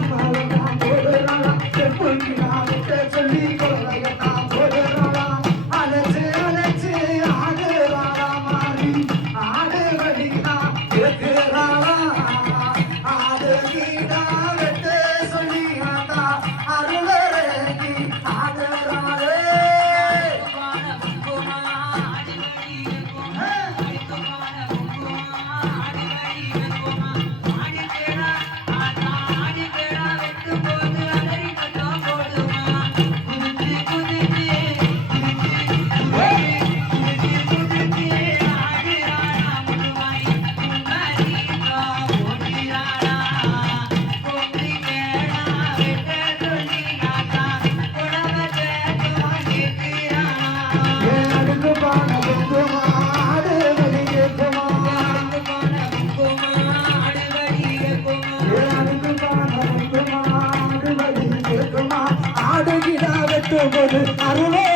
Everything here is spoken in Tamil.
Bye. வழி அருளே